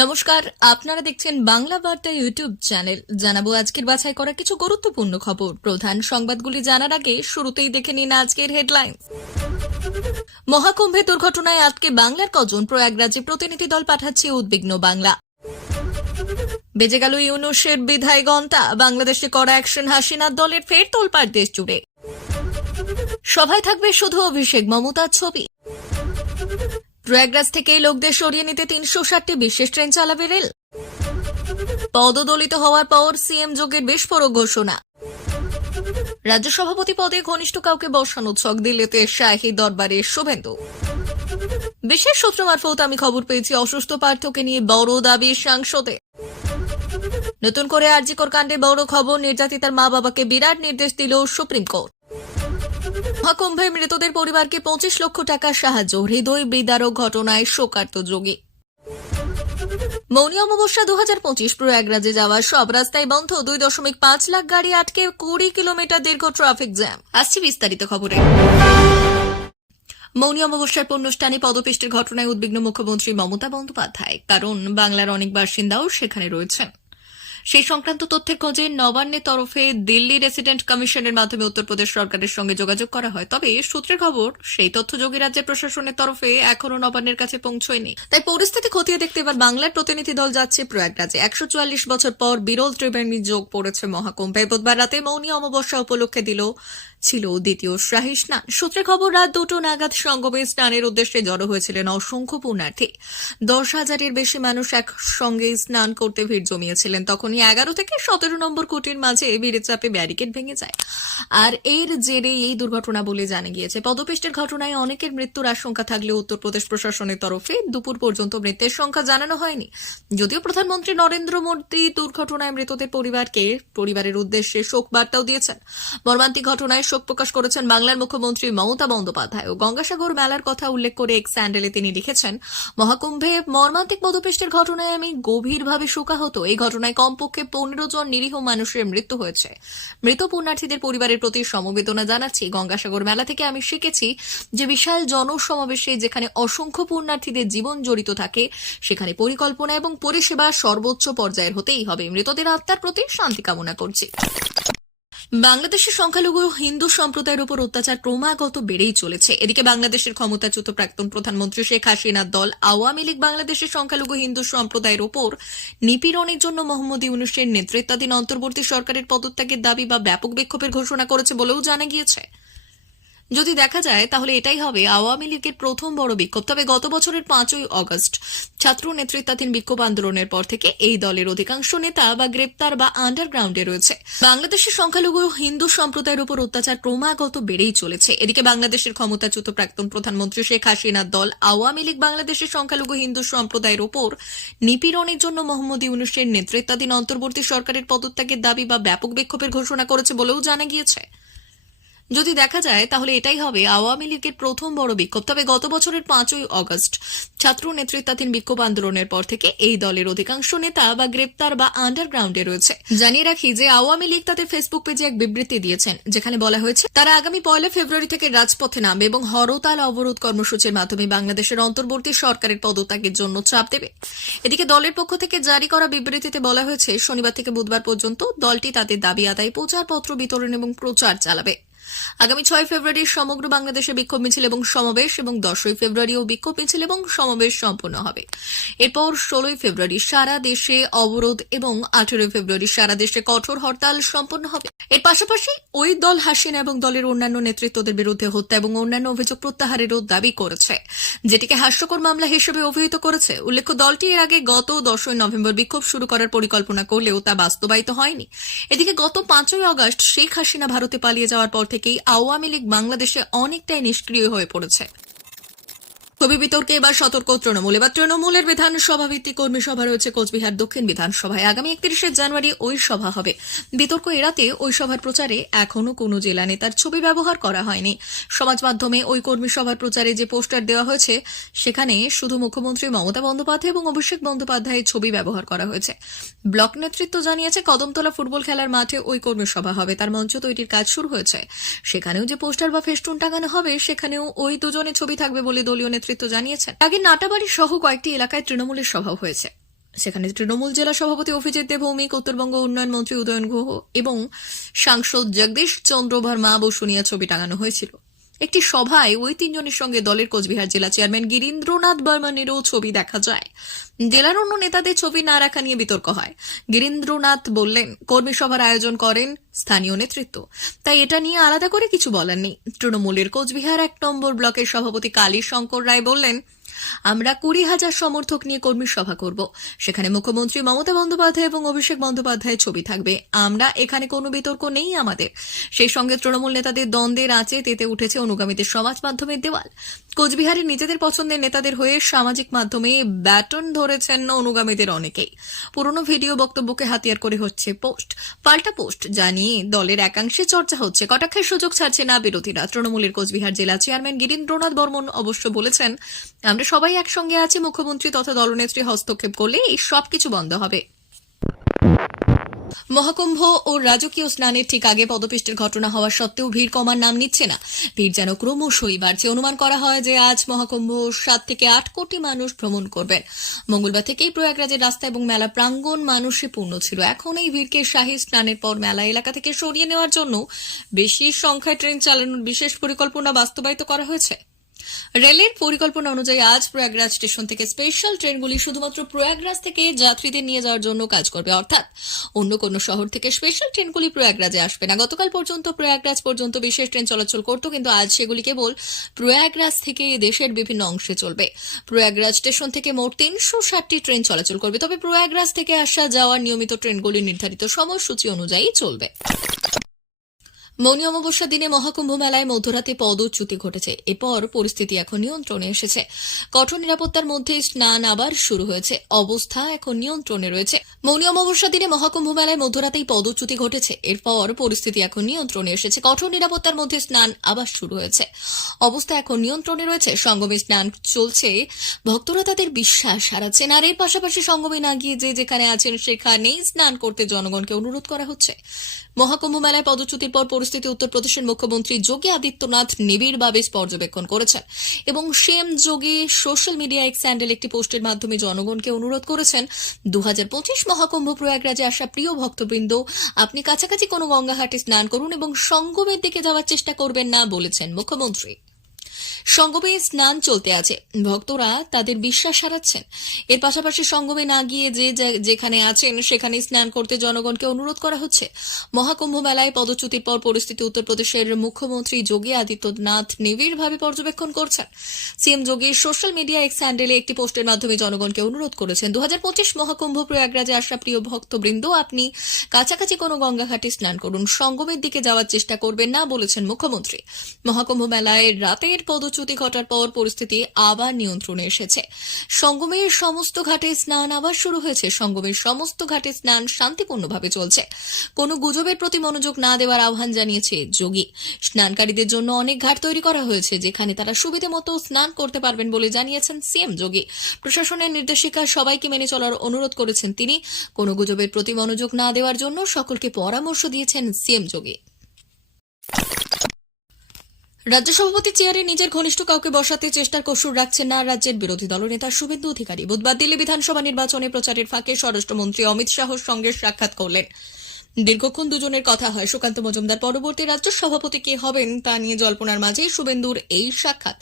নমস্কার, আপনারা দেখছেন বাংলা বার্তা ইউটিউব চ্যানেল। জানাবো আজকের বাছাই করা কিছু গুরুত্বপূর্ণ খবর। প্রধান সংবাদগুলি জানার আগে শুরুতেই দেখে নিন আজকের হেডলাইন। মহাকুম্ভে দুর্ঘটনায় আটকে বাংলার কজন, প্রয়াগরাজে প্রতিনিধি দল পাঠাচ্ছে উদ্বিগ্ন বাংলা। বেজে গেল ইউনূসের বিদায় ঘণ্টা, বাংলাদেশে করা অ্যাকশন হাসিনার দলের ফের তোলপাড় দেশ জুড়ে। সভায় থাকবে শুধু অভিষেক মমতার ছবি। প্রয়াগরাজ থেকে লোকদের সরিয়ে নিতে ৩৬০টি বিশেষ ট্রেন চালাবে রেল। পদদলিত হওয়ার পর সিএম যোগের বিস্ফোরক ঘোষণা। রাজ্য সভাপতি পদে ঘনিষ্ঠ কাউকে বসানোর ছক দিল্লিতে শাহী দরবারে শুভেন্দু। বিশেষ সূত্র মারফত আমি খবর পেয়েছি অসুস্থ পার্থকে নিয়ে বড় দাবি সাংসদে। নতুন করে আরজিকর কাণ্ডে বড় খবর, নির্যাতিতার মা বাবাকে বিরাট নির্দেশ দিল সুপ্রিম কোর্ট। মহাকুম্ভে মৃতদের পরিবারকে ২৫ লক্ষ টাকা সাহায্য, হৃদয় বিদারক ঘটনায় শোকার্ত যোগী। মৌনী অমাবস্যা ২০২৫, প্রয়াগরাজে যাওয়া সব রাস্তায় বন্ধ, ২.৫ লাখ গাড়ি আটকে ২০ কিলোমিটার দীর্ঘ ট্রাফিক জ্যাম। আসছি বিস্তারিত খবরে। মৌনী অমাবস্যার পুণ্যস্থানে পদপিষ্টের ঘটনায় উদ্বিগ্ন মুখ্যমন্ত্রী মমতা বন্দ্যোপাধ্যায়, কারণ বাংলার অনেক বাসিন্দাও সেখানে রয়েছেন। সেই সংক্রান্ত তথ্যের খোঁজে নবান্নের তরফে দিল্লি রেসিডেন্ট কমিশনের মাধ্যমে উত্তরপ্রদেশ সরকারের সঙ্গে যোগাযোগ করা হয়। তবে সূত্রের খবর, সেই তথ্য যোগী রাজ্যের প্রশাসনের তরফে এখনো নবান্নের কাছে পৌঁছয়নি। তাই পরিস্থিতি খতিয়ে দেখতে এবার বাংলার প্রতিনিধি দল যাচ্ছে প্রয়াগরাজে। ১৪৪ বছর পর বিরল ত্রিবেণী যোগ পড়েছে মহাকুম্ভে। বুধবার রাতে মৌনী অমাবস্যা উপলক্ষে ছিল দ্বিতীয় শাহী স্নান। সূত্রের খবর, রাত ২টো নাগাদ সঙ্গমে স্নানের উদ্দেশ্যে জড়ো হয়েছিলেন অসংখ্য পুণ্যার্থী। ১০,০০০-এর বেশি মানুষ একসঙ্গে স্নান করতে ভিড় জমিয়েছিলেন। তখনই ১১ থেকে ১৭ নম্বর কোটির মাঝে ভিড়ের চাপে ব্যারিকেড ভেঙে যায়, আর এর জেরে এই দুর্ঘটনা বলে জানা গিয়েছে। পদপিষ্টের ঘটনায় অনেকের মৃত্যুর আশঙ্কা থাকলেও উত্তরপ্রদেশ প্রশাসনের তরফে দুপুর পর্যন্ত মৃতের সংখ্যা জানানো হয়নি। যদিও প্রধানমন্ত্রী নরেন্দ্র মোদী দুর্ঘটনায় মৃতদের পরিবারের উদ্দেশ্যে শোক বার্তাও দিয়েছেন। মর্মান্তিক ঘটনায় শোক প্রকাশ করেছেন বাংলার মুখ্যমন্ত্রী মমতা বন্দ্যোপাধ্যায়। ও গঙ্গাসাগর মেলার কথা উল্লেখ করে এক্স হ্যান্ডেলে তিনি লিখেছেন, মহাকুম্ভে মর্মান্তিক পদপিষ্টের ঘটনায় আমি গভীরভাবে শোকাহত। এই ঘটনায় কমপক্ষে ১৫ জন নিরীহ মানুষের মৃত্যু হয়েছে। মৃত পুণ্যার্থীদের পরিবারের প্রতি সমবেদনা জানাচ্ছি। গঙ্গাসাগর মেলা থেকে আমি শিখেছি যে বিশাল জনসমাবেশে যেখানে অসংখ্য পুণ্যার্থীদের জীবন জড়িত থাকে, সেখানে পরিকল্পনা এবং পরিষেবা সর্বোচ্চ পর্যায়ের হতেই হবে। মৃতদের আত্মার প্রতি শান্তি কামনা করছি। বাংলাদেশের সংখ্যালঘু হিন্দু সম্প্রদায়ের উপর অত্যাচার ক্রমাগত বেড়েই চলেছে। এদিকে বাংলাদেশের ক্ষমতাচ্যুত প্রাক্তন প্রধানমন্ত্রী শেখ হাসিনার দল আওয়ামী লীগ বাংলাদেশের সংখ্যালঘু হিন্দু সম্প্রদায়ের উপর নিপীড়নের জন্য মোহাম্মদ ইউনূসের নেতৃত্বাধীন অন্তর্বর্তী সরকারের পদত্যাগের দাবি বা ব্যাপক বিক্ষোভের ঘোষণা করেছে বলেও জানা গিয়েছে। যদি দেখা যায় তাহলে এটাই হবে আওয়ামী লীগের প্রথম বড় বিক্ষোভ। তবে গত বছরের ৫ই অগস্ট ছাত্র নেতৃত্বাধীন বিক্ষোভ আন্দোলনের পর থেকে এই দলের অধিকাংশ নেতা বা গ্রেপ্তার বা আন্ডারগ্রাউন্ডে রয়েছে। বাংলাদেশের সংখ্যালঘু হিন্দু সম্প্রদায়ের উপর অত্যাচার ক্রমাগত বেড়েই চলেছে। এদিকে বাংলাদেশের ক্ষমতাচ্যুত প্রাক্তন প্রধানমন্ত্রী শেখ হাসিনার দল আওয়ামী লীগ বাংলাদেশের সংখ্যালঘু হিন্দু সম্প্রদায়ের উপর নিপীড়নের জন্য মোহাম্মদ ইউনূসের নেতৃত্বাধীন অন্তর্বর্তী সরকারের পদত্যাগের দাবি বা ব্যাপক বিক্ষোভের ঘোষণা করেছে বলেও জানা গিয়েছে। যদি দেখা যায় তাহলে এটাই হবে আওয়ামী লীগের প্রথম বড় বিক্ষোভ। তবে গত বছরের ৫ই অগস্ট ছাত্র নেতৃত্বাধীন বিক্ষোভ আন্দোলনের পর থেকে এই দলের অধিকাংশ নেতা বা গ্রেপ্তার বা আন্ডারগ্রাউন্ডে রয়েছে। জানিয়ে রাখি যে আওয়ামী লীগ তাদের ফেসবুক পেজে এক বিবৃতি দিয়েছেন, যেখানে বলা হয়েছে তারা আগামী ১ ফেব্রুয়ারি থেকে রাজপথে নামবে এবং হরতাল অবরোধ কর্মসূচির মাধ্যমে বাংলাদেশের অন্তর্বর্তী সরকারের পদত্যাগের জন্য চাপ দেবে। এদিকে দলের পক্ষ থেকে জারি করা বিবৃতিতে বলা হয়েছে, শনিবার থেকে বুধবার পর্যন্ত দলটি তাদের দাবি আদায়, প্রচারপত্র বিতরণ এবং প্রচার চালাবে। আগামী ৬ ফেব্রুয়ারি সমগ্র বাংলাদেশে বিক্ষোভ মিছিল এবং সমাবেশ এবং ১০ই ফেব্রুয়ারিও বিক্ষোভ মিছিল এবং সমাবেশ সম্পন্ন হবে। এরপর ১৬ই ফেব্রুয়ারি সারা দেশে অবরোধ এবং ১৮ই ফেব্রুয়ারি সারা দেশে কঠোর হরতাল সম্পন্ন হবে। এর পাশাপাশি ওই দল হাসিনা এবং দলের অন্যান্য নেতৃত্বদের বিরুদ্ধে হত্যা এবং অন্যান্য অভিযোগ প্রত্যাহারেরও দাবি করেছে, যেটিকে হাস্যকর মামলা হিসেবে অভিহিত করেছে। উল্লেখ্য, দলটি এর আগে গত ১০ই নভেম্বর বিক্ষোভ শুরু করার পরিকল্পনা করলেও তা বাস্তবায়িত হয়নি। এদিকে গত ৫ই অগস্ট শেখ হাসিনা ভারতে পালিয়ে যাওয়ার পর থেকেই আওয়ামী লীগ বাংলাদেশে অনেকটাই নিষ্ক্রিয় হয়ে পড়েছে। ছবি বিতর্কে এবার সতর্ক তৃণমূল। এবার তৃণমূলের বিধানসভা ভিত্তিক কর্মী সভা রয়েছে কোচবিহার দক্ষিণ বিধানসভায়। আগামী ৩১শে জানুয়ারি ওই সভা হবে। বিতর্ক এড়াতে ওই সভার প্রচারে এখনো কোনো জেলা নেতার ছবি ব্যবহার করা হয়নি। সমাজ মাধ্যমে ওই কর্মী সভার প্রচারে যে পোস্টার দেওয়া হয়েছে, সেখানে শুধু মুখ্যমন্ত্রী মমতা বন্দ্যোপাধ্যায় এবং অভিষেক বন্দ্যোপাধ্যায়ের ছবি ব্যবহার করা হয়েছে। ব্লক নেতৃত্ব জানিয়েছে, কদমতলা ফুটবল খেলার মাঠে ওই কর্মী সভা হবে, তার মঞ্চ তৈরির কাজ শুরু হয়েছে। সেখানেও যে পোস্টার বা ফেস্টুন টাঙানো হবে, সেখানেও ওই দুজনের ছবি থাকবে বলে দলীয় নেতৃত্ব জানিয়েছেন। আগে নাটাবাড়ি সহ কয়েকটি এলাকায় তৃণমূলের সভা হয়েছে। সেখানে তৃণমূল জেলা সভাপতি অভিজিৎ দে ভৌমিক, উত্তরবঙ্গ উন্নয়ন মন্ত্রী উদয়ন গুহ এবং সাংসদ জগদীশ চন্দ্র ভার্মা বসুনিয়া ছবি টাঙানো হয়েছিল। একটি সভায় ওই তিনজনের সঙ্গে দলের কোচবিহার জেলা চেয়ারম্যান গিরীন্দ্রনাথ বর্মনেরও ছবি দেখা যায়। জেলার অন্য নেতাদের ছবি না রাখা নিয়ে বিতর্ক হয়। গিরীন্দ্রনাথ বললেন, কর্মী সভার আয়োজন করেন স্থানীয় নেতৃত্ব, তাই এটা নিয়ে আলাদা করে কিছু বলার নেই। তৃণমূলের কোচবিহার 1 নম্বর ব্লকের সভাপতি কালী শঙ্কর রায় বললেন, আমরা 20,000 সমর্থক নিয়ে কর্মী সভা করব। সেখানে মুখ্যমন্ত্রী মমতা বন্দ্যোপাধ্যায় এবং অভিষেক বন্দ্যোপাধ্যায়ের ছবি থাকবে। আমরা এখানে কোনো বিতর্ক নেই আমাদের। সেই সঙ্গে তৃণমূল নেতাদের দ্বন্দ্বের আঁচে তেতে উঠেছে অনুগামীদের সমাজ মাধ্যমের দেওয়াল। কোচবিহারের নিজেদের পছন্দের নেতাদের হয়ে সামাজিক মাধ্যমে ব্যাটন ধরেছেন অনুগামীদের অনেকেই। পুরনো ভিডিও বক্তব্যকে হাতিয়ার করে হচ্ছে পোস্ট, পাল্টা পোস্ট, জানিয়ে দলের একাংশে চর্চা হচ্ছে। কটাক্ষের সুযোগ ছাড়ছে না বিরোধীরা। তৃণমূলের কোচবিহার জেলা চেয়ারম্যান গিরীন্দ্রনাথ বর্মন অবশ্য বলেছেন, আমরা সবাই একসঙ্গে আছি, মুখ্যমন্ত্রী তথা দলনেত্রী হস্তক্ষেপ করলে এই সবকিছু বন্ধ হবে। মহাকুম্ভ ও রাজকীয় স্নানের ঠিক আগে পদপিষ্টের ঘটনা হওয়া সত্ত্বেও ভিড় কমার নাম নিচ্ছে না। ভিড় যেন ক্রমশই বাড়ছে। অনুমান করা হয় যে আজ মহাকুম্ভ 7 থেকে 8 কোটি মানুষ ভ্রমণ করবেন। মঙ্গলবার থেকেই প্রয়াগরাজের রাস্তা এবং মেলা প্রাঙ্গণ মানুষে পূর্ণ ছিল। এখন এই ভিড়কে শাহী স্নানের পর মেলা এলাকা থেকে সরিয়ে নেওয়ার জন্য বেশি সংখ্যায় ট্রেন চালানোর বিশেষ পরিকল্পনা বাস্তবায়িত করা হয়েছে। রেলের পরিকল্পনা অনুযায়ী আজ প্রয়াগরাজ স্টেশন থেকে স্পেশাল ট্রেনগুলি শুধুমাত্র প্রয়াগরাজ থেকে যাত্রীদের নিয়ে যাওয়ার জন্য কাজ করবে, অর্থাৎ অন্য কোনো শহর থেকে স্পেশাল ট্রেনগুলি প্রয়াগরাজে আসবে না। গতকাল পর্যন্ত প্রয়াগরাজ পর্যন্ত বিশেষ ট্রেন চলাচল করত, কিন্তু আজ সেগুলি কেবল প্রয়াগরাজ থেকে দেশের বিভিন্ন অংশে চলবে। প্রয়াগরাজ স্টেশন থেকে মোট 360টি ট্রেন চলাচল করবে, তবে প্রয়াগরাজ থেকে আসা যাওয়ার নিয়মিত ট্রেনগুলি নির্ধারিত সময়সূচি অনুযায়ী চলবে। মৌনী অমাবস্যার দিনে মহাকুম্ভ মেলায় মধ্যরাতে পদচ্যুতি ঘটেছে। এরপর পরিস্থিতি এখন নিয়ন্ত্রণে এসেছে। কঠোর নিরাপত্তার মধ্যে স্নান আবার শুরু হয়েছে। অবস্থা এখন নিয়ন্ত্রণে রয়েছে। মৌনী অমাবস্যার দিনে মহাকুম্ভ মেলায় মধ্যরাতেই পদচ্যুতি ঘটেছে। এরপর পরিস্থিতি এখন নিয়ন্ত্রণে এসেছে। কঠোর নিরাপত্তার মধ্যে স্নান আবার শুরু হয়েছে। অবস্থা এখন নিয়ন্ত্রণে রয়েছে। সঙ্গমে স্নান চলছে। ভক্তরা তাদের বিশ্বাস হারাচ্ছেন। আর এর পাশাপাশি সঙ্গমে না গিয়ে যে যেখানে আছেন সেখানেই স্নান করতে জনগণকে অনুরোধ করা হচ্ছে। মহাকুম্ভ মেলায় পদচ্যুতির পর পরিস্থিতি উত্তরপ্রদেশের মুখ্যমন্ত্রী যোগী আদিত্যনাথ নিবিড়ভাবে পর্যবেক্ষণ করেছেন এবং সিএম যোগী সোশ্যাল মিডিয়া এক্স হ্যান্ডেল একটি পোস্টের মাধ্যমে জনগণকে অনুরোধ করেছেন, 2025 মহাকুম্ভ প্রয়াগরাজে আসা প্রিয় ভক্তবৃন্দ, আপনি কাছাকাছি কোনো গঙ্গাঘাটে স্নান করুন এবং সঙ্গমের দিকে যাওয়ার চেষ্টা করবেন না, বলেছেন মুখ্যমন্ত্রী। সঙ্গমে স্নান চলতে আছে, ভক্তরা তাদের বিশ্বাস হারাচ্ছেন। এর পাশাপাশি সঙ্গমে না গিয়ে যে যেখানে আছেন সেখানে স্নান করতে জনগণকে অনুরোধ করা হচ্ছে। মহাকুম্ভ মেলায় পদচ্যুতির পর পরিস্থিতি উত্তরপ্রদেশের মুখ্যমন্ত্রী যোগী আদিত্যনাথ নিবিড়ভাবে পর্যবেক্ষণ করছেন। সিএম যোগী সোশ্যাল মিডিয়া এক্স হ্যান্ডেলে একটি পোস্টের মাধ্যমে জনগণকে অনুরোধ করেছেন, 2025 মহাকুম্ভ প্রয়াগরাজে আসা প্রিয় ভক্তবৃন্দ, আপনি কাছাকাছি কোনো গঙ্গাঘাটে স্নান করুন, সঙ্গমের দিকে যাওয়ার চেষ্টা করবেন না, বলেছেন মুখ্যমন্ত্রী। মহাকুম্ভ মেলায় রাতের পদচ্যুতি ঘটার পর পরিস্থিতি আবার নিয়ন্ত্রণে এসেছে। সঙ্গমের সমস্ত ঘাটে স্নান আবার শুরু হয়েছে। সঙ্গমের সমস্ত ঘাটে স্নান শান্তিপূর্ণভাবে চলছে। কোনো গুজবের প্রতি মনোযোগ না দেওয়ার আহ্বান জানিয়েছে যোগী। স্নানকারীদের জন্য অনেক ঘাট তৈরি করা হয়েছে, যেখানে তারা সুবিধা মতো স্নান করতে পারবেন বলে জানিয়েছেন সিএম যোগী। প্রশাসনের নির্দেশিকা সবাইকে মেনে চলার অনুরোধ করেছেন তিনি। কোনো গুজবের প্রতি মনোযোগ না দেওয়ার জন্য সকলকে পরামর্শ দিয়েছেন সিএম যোগী। রাজ্য সভাপতি চেয়ারে নিজের ঘনিষ্ঠ কাউকে বসাতে চেষ্টার কসুর রাখছেন না রাজ্যের বিরোধী দলনেতা শুভেন্দু অধিকারী। বুধবার দিল্লি বিধানসভা নির্বাচনে প্রচারের ফাঁকে স্বরাষ্ট্রমন্ত্রী অমিত শাহর সঙ্গে সাক্ষাৎ করলেন। দীর্ঘক্ষণ দুজনের কথা হয়। সুকান্ত মজুমদার পরবর্তী রাজ্য সভাপতি কে হবেন তা নিয়ে জল্পনার মাঝেই শুভেন্দুর এই সাক্ষাৎ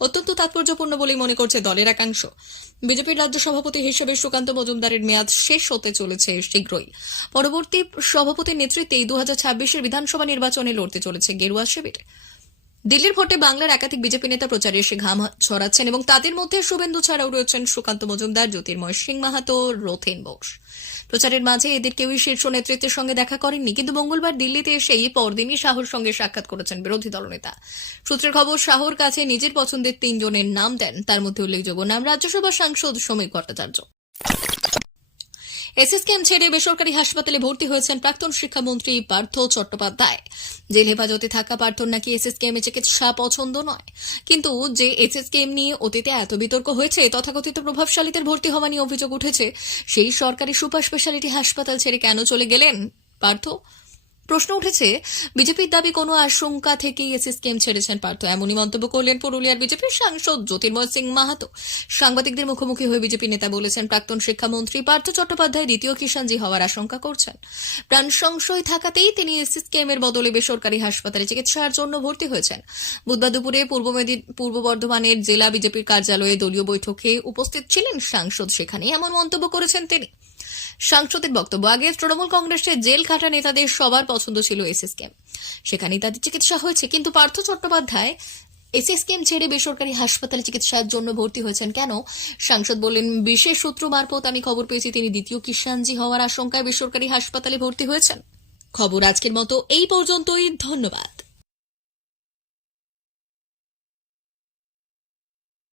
অত্যন্ত তাৎপর্যপূর্ণ বলেই মনে করছে দলের একাংশ। বিজেপির রাজ্য সভাপতি হিসেবে সুকান্ত মজুমদারের মেয়াদ শেষ হতে চলেছে শীঘ্রই। পরবর্তী সভাপতির নেতৃত্বেই 2026 বিধানসভা নির্বাচনে লড়তে চলেছে গেরুয়া শিবির। দিল্লির ভোটে বাংলার একাধিক বিজেপি নেতা প্রচারে এসে ঘাম ছড়াচ্ছেন এবং তাদের মধ্যে শুভেন্দু ছাড়াও রয়েছেন সুকান্ত মজুমদার, জ্যোতির্ময় সিং মাহাতো, রথেন বোস। প্রচারের মাঝে এদের কেউই শীর্ষ নেতৃত্বের সঙ্গে দেখা করেননি, কিন্তু মঙ্গলবার দিল্লিতে এসেই পরদিনই শাহর সঙ্গে সাক্ষাৎ করেছেন বিরোধী দলনেতা। সূত্রের খবর, শাহর কাছে নিজের পছন্দের 3 জনের নাম দেন। তার মধ্যে উল্লেখযোগ্য নাম রাজ্যসভা সাংসদ সমীর ভট্টাচার্য। এসএসকেএম ছেড়ে বেসরকারি হাসপাতালে ভর্তি হয়েছেন প্রাক্তন শিক্ষামন্ত্রী পার্থ চট্টোপাধ্যায়। জেল হেফাজতে থাকা পার্থর নাকি এসএসকেএম এ চিকিৎসা পছন্দ নয়, কিন্তু যে এসএসকেএম নিয়ে অতীতে এত বিতর্ক হয়েছে, তথাকথিত প্রভাবশালীদের ভর্তি হওয়া নিয়ে অভিযোগ উঠেছে, সেই সরকারি সুপার স্পেশালিটি হাসপাতাল ছেড়ে কেন চলে গেলেন পার্থ? প্রশ্ন উঠেছে, বিজেপির দাবি কোনো আশঙ্কা থেকেই এসএসকেএম ছেড়েছেন পার্থ। এমনই মন্তব্য করলেন পুরুলিয়ার বিজেপির সাংসদ জ্যোতির্ময় সিং মাহাতো। সাংবাদিকদের মুখোমুখি হয়ে বিজেপি নেতা বলেছেন, প্রাক্তন শিক্ষামন্ত্রী পার্থ চট্টোপাধ্যায় দ্বিতীয় কিষাণজি হওয়ার আশঙ্কা করছেন। প্রাণ সংশয় থাকাতেই তিনি এসএসকেএম এর বদলে বেসরকারি হাসপাতালে চিকিৎসার জন্য ভর্তি হয়েছেন। বুধবার দুপুরে পূর্ব বর্ধমানের জেলা বিজেপির কার্যালয়ে দলীয় বৈঠকে উপস্থিত ছিলেন সাংসদ। সেখানে এমন মন্তব্য করেছেন তিনি। সাংসদের বক্তব্য, আগে তৃণমূল কংগ্রেসের জেল খাটা নেতাদের সবার পছন্দ ছিল এসএসকেএম, সেখানেই তাদের চিকিৎসা হয়েছে। কিন্তু পার্থ চট্টোপাধ্যায় এসএসকেএম ছেড়ে বেসরকারি হাসপাতালে চিকিৎসার জন্য ভর্তি হয়েছেন কেন? সাংসদ বললেন, বিশেষ সূত্র মারফত আমি খবর পেয়েছি তিনি দ্বিতীয় কিষাণজি হওয়ার আশঙ্কায় বেসরকারি হাসপাতালে ভর্তি হয়েছেন। খবর আজকের মতো এই পর্যন্তই। ধন্যবাদ।